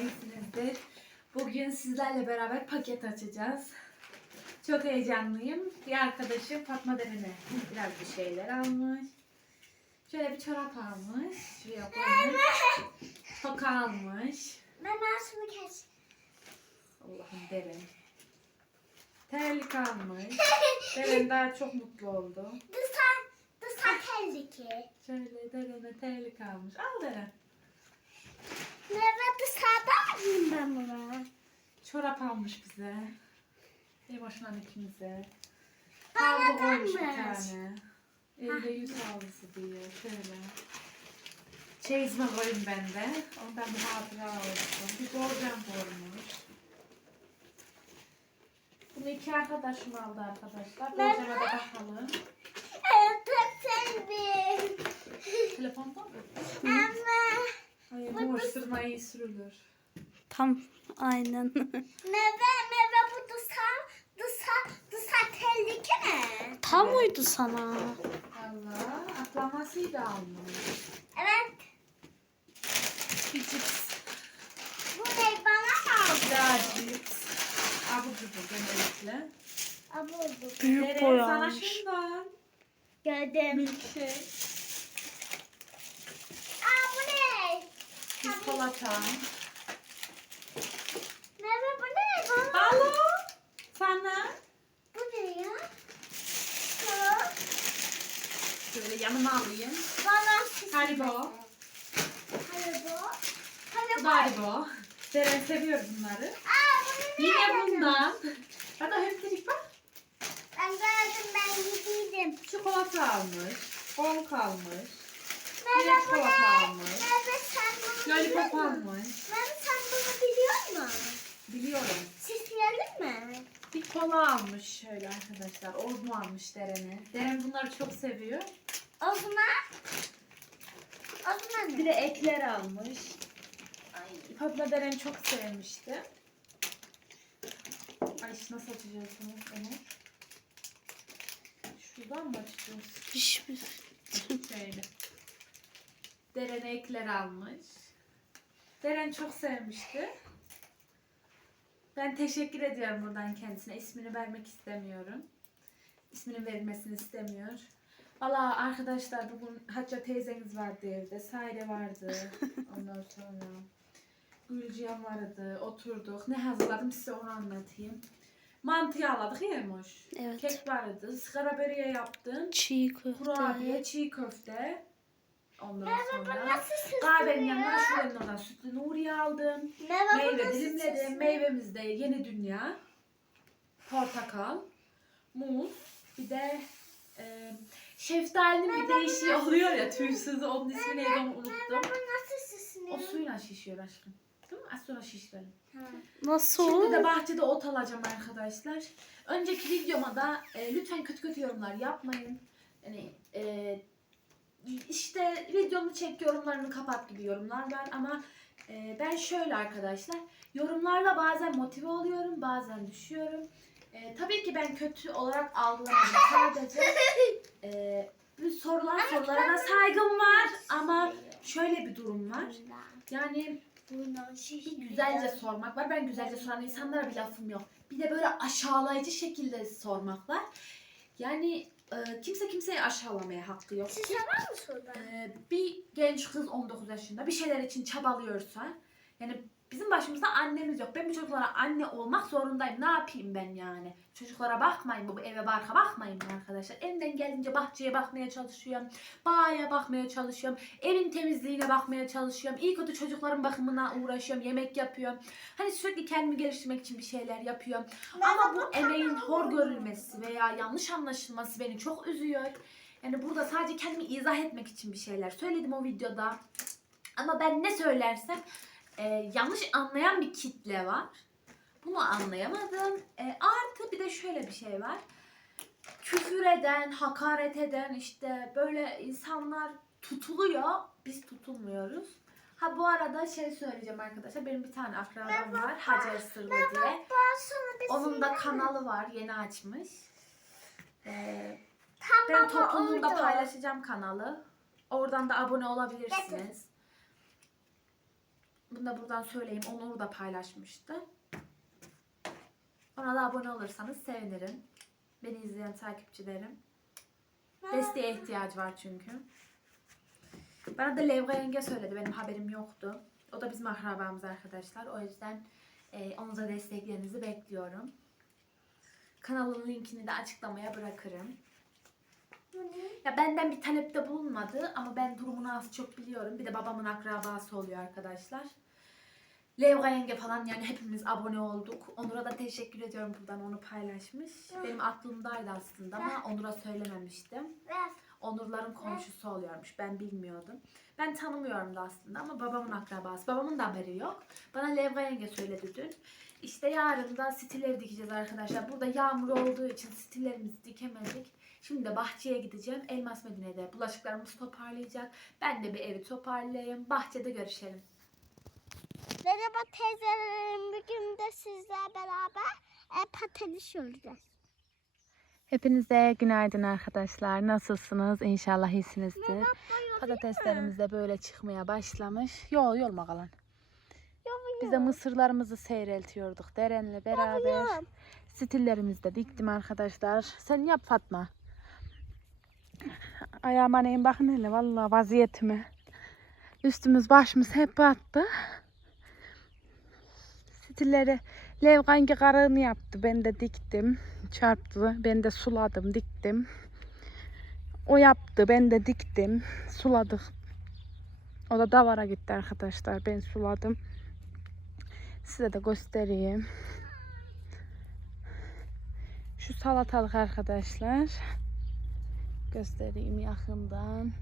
iyisinizdir. Bugün sizlerle beraber paket açacağız. Çok heyecanlıyım. Bir arkadaşım Fatma Deren'e biraz bir şeyler almış. Şöyle bir çorap almış. Şuraya koymuş. Toka almış. Ben ağzımı kes. Allah'ım Deren. Terlik almış. Deren daha çok mutlu oldu. Dışa, dışa teldeki. Şöyle Deren'e terlik almış. Al Deren. Nerede dışarıda mıyım ben buna? Çorap almış bize. Emoş'la ikimize. Bana Havlu koymuş bir tane. Elde yüz havlusu diyor. Şöyle. Çeyizme koyayım ben de. Ondan bir hatıra olsun. Bir borcam koymuş. Bunu iki arkadaşım aldı arkadaşlar. Borcama da bakalım. Evet, sevdim. Telefonda mı? Ama Ay bu hoş sırmayı sürülür. Tam aynen. meyve meyve bu dışa, dışa, dışa teldeki ne? Tam uydu sana. Allah aklamasıyı da almış. Evet. Bir cips. Bu ne bana mı aldın? Birazcık. Abu cubu genellikle. Aa, bu, bu. Büyük Nereye boy sana şundan. Gördüm. Milkshake. Aa bu ne? Çikolata. Meyve bu ne? Bana. Balon. Sana. Bu ne ya? Bu. Şöyle yanıma alayım. Şişirmesi. Haribo. Haribo. Bu da Haribo. Haribo. Deren seviyor bunları. Aa bunu Yine nereden bundan. Hadi hepsini bak. Ben gördüm ben gidiydim. Çikolata almış. Bol kalmış. Yine çikolata almış. Merhaba sen bunu biliyor Lollipop musun? almış. Merhaba sen bunu biliyor musun? Biliyorum. Süsleyelim mi? Bir kola almış şöyle arkadaşlar. Ozmo almış Deren'e. Deren bunları çok seviyor. O zaman o zaman Bir ne? de ekler almış. Ay, Fatma Deren çok sevmişti. Ay nasıl açacaksınız onu? Şuradan mı açacağız? Hiçbir. Şöyle. Deren ekler almış. Deren çok sevmişti. Ben teşekkür ediyorum buradan kendisine. İsmini vermek istemiyorum. İsminin verilmesini istemiyor. Valla arkadaşlar bugün Hacca teyzemiz vardı evde. Saire vardı. Ondan sonra Gülcihan vardı. Oturduk. Ne hazırladım size onu anlatayım. Mantı yağladık yemiş. Evet. Kek vardı. Sigara böreği yaptım. Çiğ Kurabiye, köfte. çiğ köfte. Ondan sonra nasıl kahvenin yanına şuranın oradan sütlü Nuriye aldım. Merhaba Meyve dilimledim. Meyvemizde yeni dünya. Portakal, muz, bir de e, şeftalinin bir değişiği oluyor ya tüysüz onun ismi neydi onu unuttum. Merhaba nasıl O süslüyor? suyla şişiyor aşkım. Değil mi? Az sonra şişirelim. Nasıl? Şimdi de bahçede ot alacağım arkadaşlar. Önceki videoma da e, lütfen kötü kötü yorumlar yapmayın. Yani e, işte videomu çek yorumlarını kapat gibi yorumlar var ama e, ben şöyle arkadaşlar yorumlarla bazen motive oluyorum bazen düşüyorum. E, tabii ki ben kötü olarak algılamadım sadece e, bir sorulan sorulara da saygım var ama şöyle bir durum var. Yani bir güzelce sormak var. Ben güzelce soran insanlara bir lafım yok. Bir de böyle aşağılayıcı şekilde sormak var. Yani e, kimse kimseyi aşağılamaya hakkı yok. Siz var mı sorular? E, bir genç kız 19 yaşında bir şeyler için çabalıyorsa yani bizim başımızda annemiz yok. Ben bu çocuklara anne olmak zorundayım. Ne yapayım ben yani? Çocuklara bakmayın bu eve barka bakmayın arkadaşlar. Elimden geldiğince bahçeye bakmaya çalışıyorum. Bağa bakmaya çalışıyorum. Evin temizliğine bakmaya çalışıyorum. İyi kötü çocukların bakımına uğraşıyorum. Yemek yapıyorum. Hani sürekli kendimi geliştirmek için bir şeyler yapıyorum. Ama bu emeğin hor görülmesi veya yanlış anlaşılması beni çok üzüyor. Yani burada sadece kendimi izah etmek için bir şeyler söyledim o videoda. Ama ben ne söylersem e, yanlış anlayan bir kitle var. Bunu anlayamadım. E, artı bir de şöyle bir şey var. Küfür eden, hakaret eden işte böyle insanlar tutuluyor. Biz tutulmuyoruz. Ha bu arada şey söyleyeceğim arkadaşlar. Benim bir tane akrabam var. Hacer Sırlı diye. Onun da kanalı var. Yeni açmış. Ee, ben topluluğumda oldu. paylaşacağım kanalı. Oradan da abone olabilirsiniz. Bunu da buradan söyleyeyim. Onur da paylaşmıştı. Ona da abone olursanız sevinirim. Beni izleyen takipçilerim. Desteğe ihtiyacı var çünkü. Bana da Levga yenge söyledi. Benim haberim yoktu. O da bizim akrabamız arkadaşlar. O yüzden e, onu da desteklerinizi bekliyorum. Kanalın linkini de açıklamaya bırakırım. Ya benden bir talepte bulunmadı ama ben durumunu az çok biliyorum. Bir de babamın akrabası oluyor arkadaşlar. Levga yenge falan yani hepimiz abone olduk. Onur'a da teşekkür ediyorum buradan onu paylaşmış. Benim aklımdaydı aslında ama Onur'a söylememiştim. Onurların komşusu oluyormuş. Ben bilmiyordum. Ben tanımıyorum da aslında ama babamın akrabası. Babamın da haberi yok. Bana Levga yenge söyledi dün. İşte yarın da stilleri dikeceğiz arkadaşlar. Burada yağmur olduğu için stillerimizi dikemedik. Şimdi de bahçeye gideceğim. Elmas Medine'de bulaşıklarımız toparlayacak. Ben de bir evi toparlayayım. Bahçede görüşelim. Merhaba teyzelerim. Bugün de sizlerle beraber e, patates olacağız. Hepinize günaydın arkadaşlar. Nasılsınız? İnşallah iyisinizdir. Patateslerimiz de böyle çıkmaya başlamış. Yo yolma kalan. Biz de mısırlarımızı seyreltiyorduk Deren'le beraber. Stillerimizi de diktim arkadaşlar. Sen yap Fatma. Ayağıma neyin bakın hele vallahi vaziyetime. Üstümüz başımız hep battı. Stilleri Levgangi karığını yaptı. Ben de diktim. Çarptı. Ben de suladım, diktim. O yaptı. Ben de diktim. Suladık. O da davara gitti arkadaşlar. Ben suladım. Size de göstereyim. Şu salatalık arkadaşlar. Göstereyim yakından.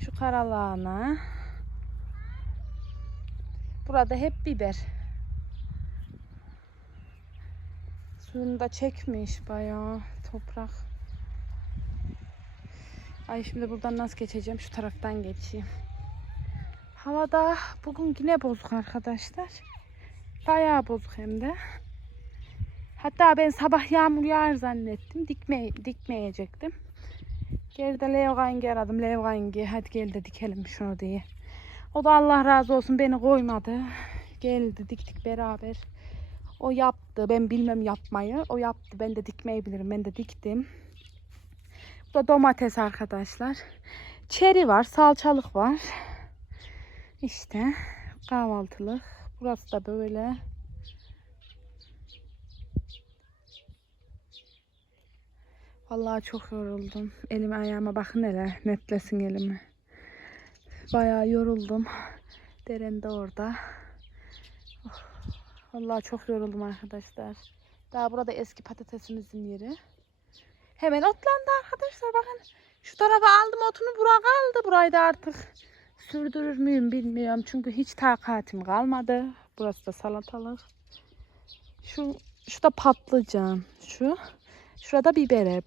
Şu karalahana. Burada hep biber. Suyunu da çekmiş bayağı toprak. Ay şimdi buradan nasıl geçeceğim? Şu taraftan geçeyim. Havada bugün yine bozuk arkadaşlar. Bayağı bozuk hem de. Hatta ben sabah yağmur yağar zannettim. Dikme, dikmeyecektim. Geride Levgangi aradım. Levgangi hadi gel de dikelim şunu diye. O da Allah razı olsun beni koymadı. Geldi diktik beraber. O yaptı. Ben bilmem yapmayı. O yaptı. Ben de dikmeyi bilirim. Ben de diktim. Bu da domates arkadaşlar. Çeri var. Salçalık var. İşte kahvaltılık. Burası da böyle. Vallahi çok yoruldum. Elime ayağıma bakın hele. Netlesin elimi. Bayağı yoruldum. Deren de orada. Oh, Vallahi çok yoruldum arkadaşlar. Daha burada eski patatesimizin yeri. Hemen otlandı arkadaşlar bakın. Şu tarafa aldım otunu bura kaldı. Burayı artık sürdürür müyüm bilmiyorum. Çünkü hiç takatim kalmadı. Burası da salatalık. Şu şu da patlıcan. Şu. Şurada biber hep.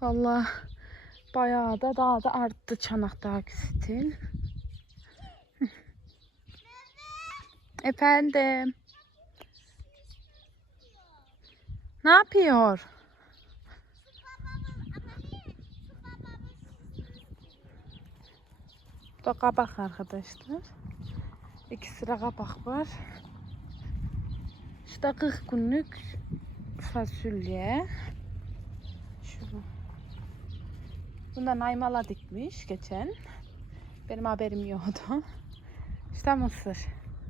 Vallahi bayağı da daha da arttı çanaktaki stil. Efendim. Ne yapıyor? Bu da kabak arkadaşlar. İki sıra kabak var. Da 40 günlük fasulye. Şu. Bunda naymala dikmiş geçen. Benim haberim yoktu. İşte mısır.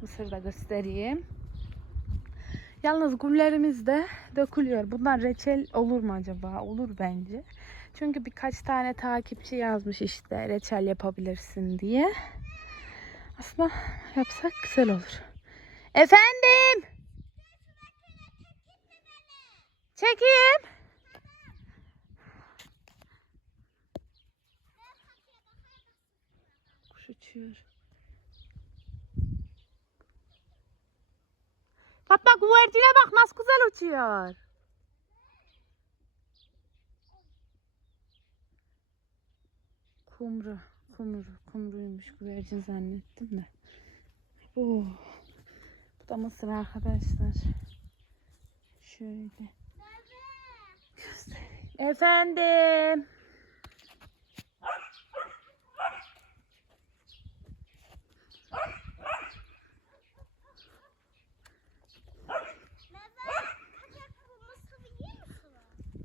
Mısır da göstereyim. Yalnız güllerimiz de dökülüyor. Bunlar reçel olur mu acaba? Olur bence. Çünkü birkaç tane takipçi yazmış işte reçel yapabilirsin diye. Aslında yapsak güzel olur. Efendim? Çekeyim. Kuş uçuyor. Fatma güvercine bak nasıl güzel uçuyor. Kumru, kumru, kumruymuş güvercin zannettim de. Bu, bu da mısır arkadaşlar. Şöyle. Efendim.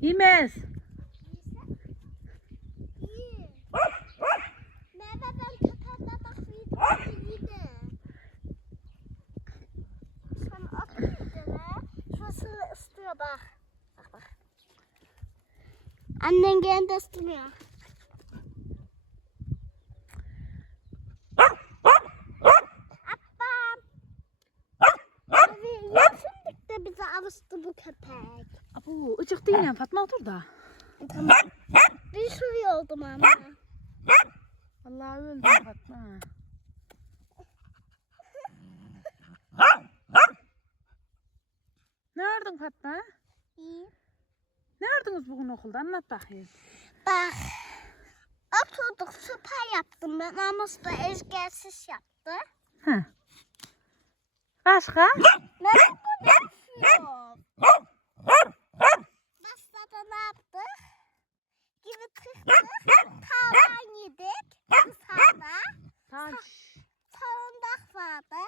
Yemez. Annen gene de yaşındık da bize alıştı bu köpek. Abu ıcık değil Fatma otur da. Tamam. Bir sürü oldum ama. Vallahi öldüm Fatma. Ne ördün Fatma? İyi. Ne bugün okulda? Anlat bakayım. Bak. Oturduk süper yaptım ben ama da ezgersiz yaptı. Hı. Başka? Ben bu yapıyor. Başta ne yaptık? Gibi tıktık. Tavan yedik. Dışarıda. Taş. Salındak vardı.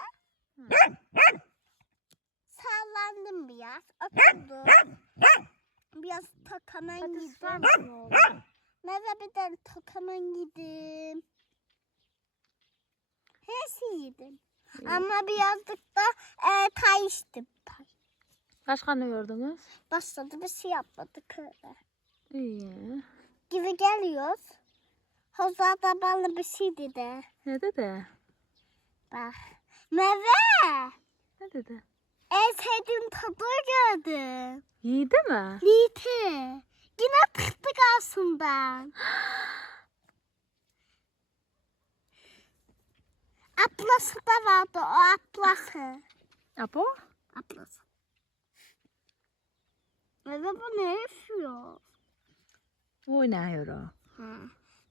Sallandım biraz. Oturdum. Biraz mısın oğlum? Meyve bir de tokaman yedim. Her şeyi yedim. İyi. Ama birazcık da e, pay içtim. Başka ne gördünüz? Başladı bir şey yapmadık öyle. İyi. Gibi geliyoruz. Hoza da bana bir şey dedi. Ne dedi? Bak. Meyve. Ne dedi? En sevdiğim tadı gördüm. Yedi mi? Liti. Yine tıktık aslında. Ablası da vardı o ablası. Apo? Ablası. Meyve bu ne yaşıyor? Oynuyor o. Ha.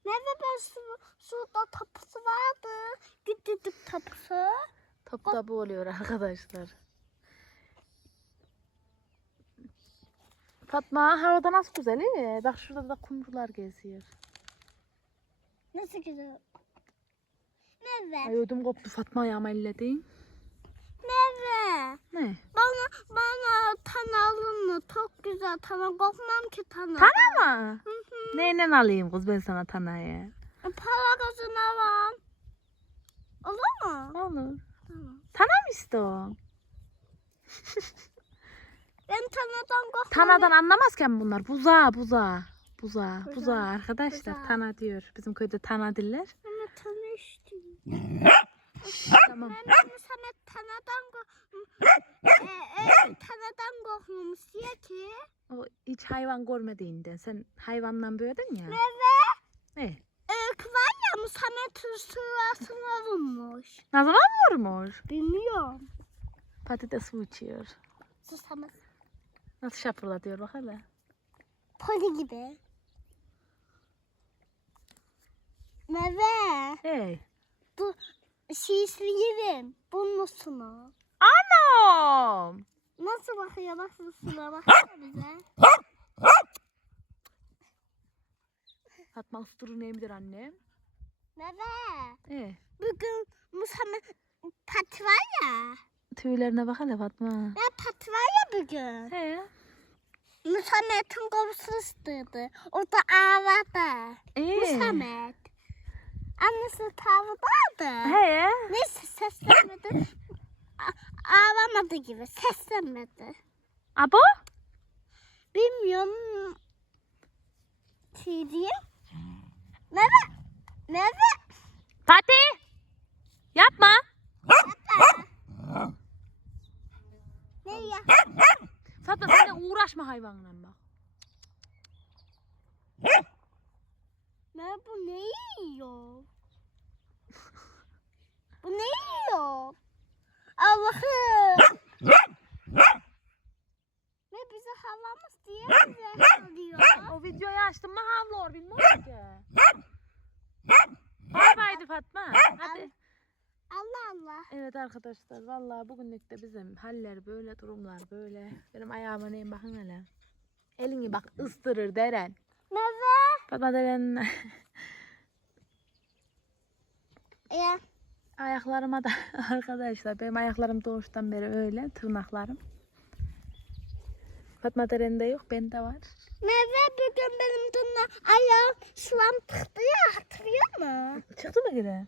Meyve ben su, suda tapusu vardı. Gittik tapusu. Topu da bu oluyor arkadaşlar. Fatma havada nasıl güzel iyi. Bak şurada da kumrular geziyor. Nasıl güzel. Meyve. Ay ödüm koptu Fatma ayağıma elledin. Meyve. Ne? Bana bana tan alın? Çok güzel tana. Korkmam ki tana. Tana mı? Hı hı. Neyle alayım kız ben sana tanayı? Para gözüne var. Olur mu? Olur. Tamam. Tana mı istiyorsun? Tanadan korkmam. Tanadan anlamazken bunlar. Buza, buza. Buza, Buza, buza arkadaşlar. buza. Tana diyor. Bizim köyde tana diller. Ama tanıştım. Tamam. Ben sana tanadan. Ee, e, tanadan korkmam. Siye ki. O hiç hayvan görmediğinden. Sen hayvandan büyüdün ya. Meyve. Ne? Öykü var ya Muhammed sırasına vurmuş. Ne zaman vurmuş? Bilmiyorum. Patates su içiyor. Nasıl şapırla diyor bak hele. Poli gibi. Meyve. Hey. Bu şişli yerim. Bunlusunu. Anam. Nasıl bakıyor bak susuna baksana bize. Fatma ıstırır neymidir annem? Meyve. Ee, Bugün Muhammed pati var ya. Tüylerine bak hele Fatma. Ya pati var ya bugün. He. Muhammed'in kovusu ısıtırdı. O da ağladı. Ee. Muhammed. Annesi tavladaydı. He. Neyse seslenmedi. Ağlamadı gibi seslenmedi. Abo? Bilmiyorum. Şey diyeyim. Meve. Meve. Fatih. Yapma. Ne ya? Fatma sen de uğraşma hayvanla bak. Ne bu ne yiyor? bu ne yiyor? Allah'ım. ne bize havamız diye bize havlıyor. O videoyu açtım mı havlıyor bilmiyorum ki. Bay baydı Fatma. Hadi. Allah Allah. Evet arkadaşlar vallahi bugünlük de bizim haller böyle durumlar böyle. Benim ayağıma neyim bakın hele. Elini bak ıstırır deren. Meve. Fatma deren Ya. ayaklarıma da arkadaşlar benim ayaklarım doğuştan beri öyle tırnaklarım. Fatma deren de yok bende var. Merve bir gün benim dünle ayağım sulam tıktı ya hatırlıyor mu? Çıktı mı yine?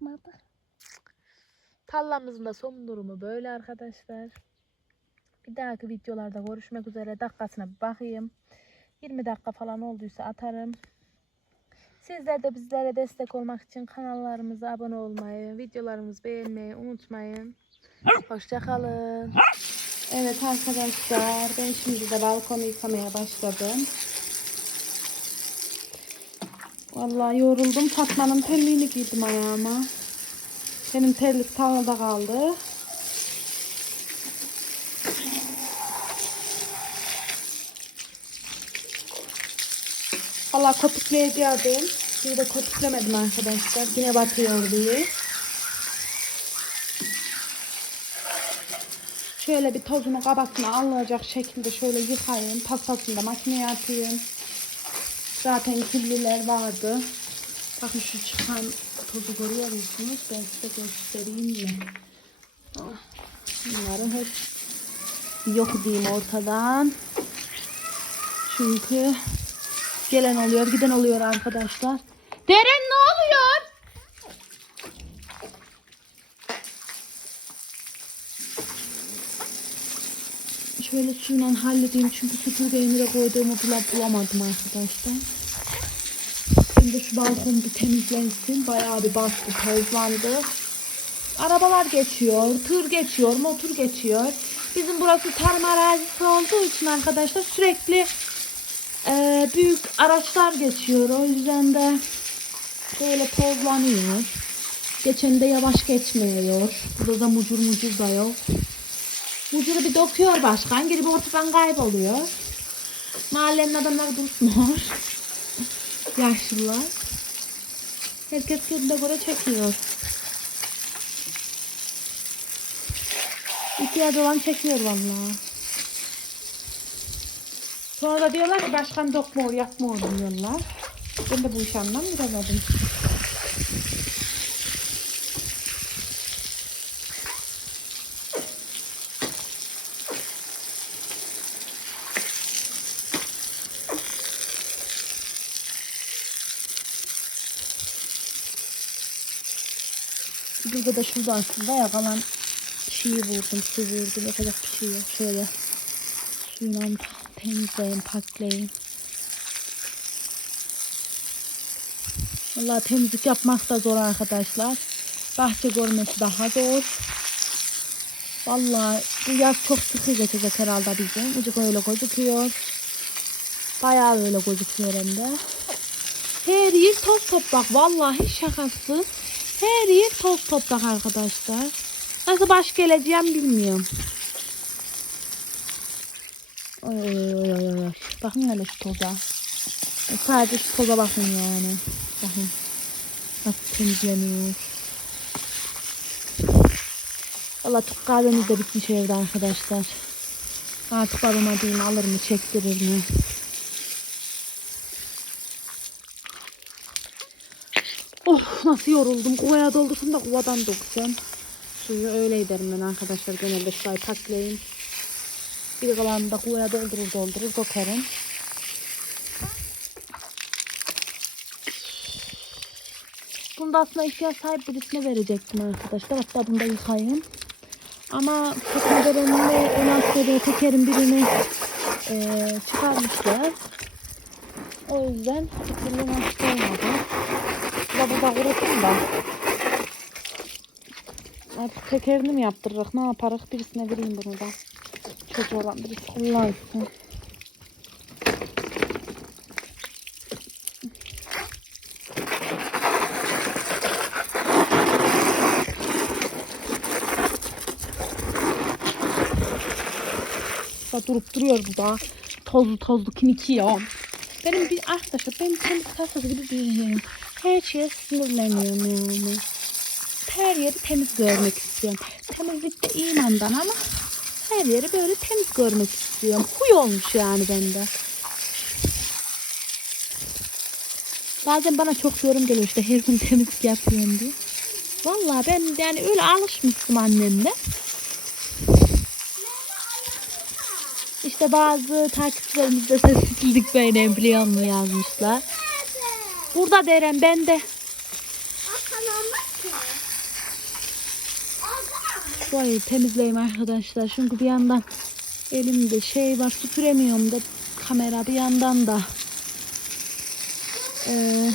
Baba. Tallamızın da son durumu böyle arkadaşlar. Bir dahaki videolarda görüşmek üzere. Dakikasına bir bakayım. 20 dakika falan olduysa atarım. Sizler de bizlere destek olmak için kanallarımıza abone olmayı, videolarımızı beğenmeyi unutmayın. Hoşçakalın. Evet arkadaşlar ben şimdi de balkonu yıkamaya başladım. Vallahi yoruldum. Fatma'nın terliğini giydim ayağıma. Benim terlik tavada kaldı. Valla köpükleyeceğim. Bir de köpüklemedim arkadaşlar. Yine batıyor diye. Şöyle bir tozunu kabakını alacak şekilde şöyle yıkayayım. Paspasını da makineye atayım. Zaten kirliler vardı. Bakın şu çıkan tozu görüyor musunuz? Ben size göstereyim mi? Ah, Bunları hep yok diyeyim ortadan. Çünkü gelen oluyor, giden oluyor arkadaşlar. Deren ne oluyor? Şöyle suyla halledeyim çünkü süpürgeyi nereye koyduğumu bula- bulamadım arkadaşlar. Şimdi şu balkon bir temizlensin. Bayağı bir bastı, tozlandı. Arabalar geçiyor, tır geçiyor, motor geçiyor. Bizim burası tarım arazisi olduğu için arkadaşlar sürekli e, büyük araçlar geçiyor. O yüzden de böyle tozlanıyor. Geçen de yavaş geçmiyor. Burada da mucur mucur da yok. Mucuru bir dokuyor başkan. Geri bir ortadan kayboluyor. Mahallenin adamları durmuyor. Yaşlılar. Herkes kendine göre çekiyor. İhtiyacı olan çekiyor vallahi. Sonra da diyorlar ki başkan dokmuyor, yapmıyor diyorlar. Ben de bu işi anlamıyorum. Burada da şurada aslında ya kalan şeyi vurdum, su vurdum. Yapacak bir şey yok. Şöyle suyla temizleyin, paklayın. Vallahi temizlik yapmak da zor arkadaşlar. Bahçe görmesi daha zor. Vallahi bu yaz çok sıkı geçecek herhalde bizim. Ucuk öyle gözüküyor. Bayağı öyle gözüküyor hem de. Her yer toz toprak. Vallahi şakası. Her yer toz toprak arkadaşlar. Nasıl baş geleceğim bilmiyorum. Oy oy oy oy oy. Bakın hele şu toza. E, Sadece şu toza bakın yani. Bakın. Nasıl temizleniyor. Valla Türk kahvemiz de bitmiş evde arkadaşlar. Artık babama diyeyim alır mı çektirir mi? Oh nasıl yoruldum. Kovaya doldursam da kovadan döksem. Suyu öyle ederim ben arkadaşlar. Genelde şurayı paklayayım. Bir kalanını da kovaya doldurur doldurur dökerim. Bunu da aslında ihtiyaç sahibi birisine verecektim arkadaşlar. Hatta bunu da yıkayayım. Ama tekerlerin ve önasları tekerin birini eee çıkarmışlar. O yüzden türlü nasip olmadı. Da burada kurutun da. Artık tekerini mi yaptırırız? Ne yaparız? Birisine vereyim bunu da. Çocuğu olan birisi kullansın. Da durup duruyor bu da. Tozlu tozlu kiniki ya. Benim bir arkadaşlar benim kendi tasası gibi değilim. Her şeye sinirleniyorum. Her yeri temiz görmek istiyorum. Temizlik de imandan ama her yeri böyle temiz görmek istiyorum. Huy olmuş yani bende. Bazen bana çok yorum geliyor işte her gün temizlik yapıyorum diye. Vallahi ben yani öyle alışmıştım annemle. İşte bazı takipçilerimiz de sessizlik beğenen biliyor musun yazmışlar. Burada Deren ben de şurayı temizleyeyim arkadaşlar. Çünkü bir yandan elimde şey var süpüremiyorum da kamera bir yandan da. Eee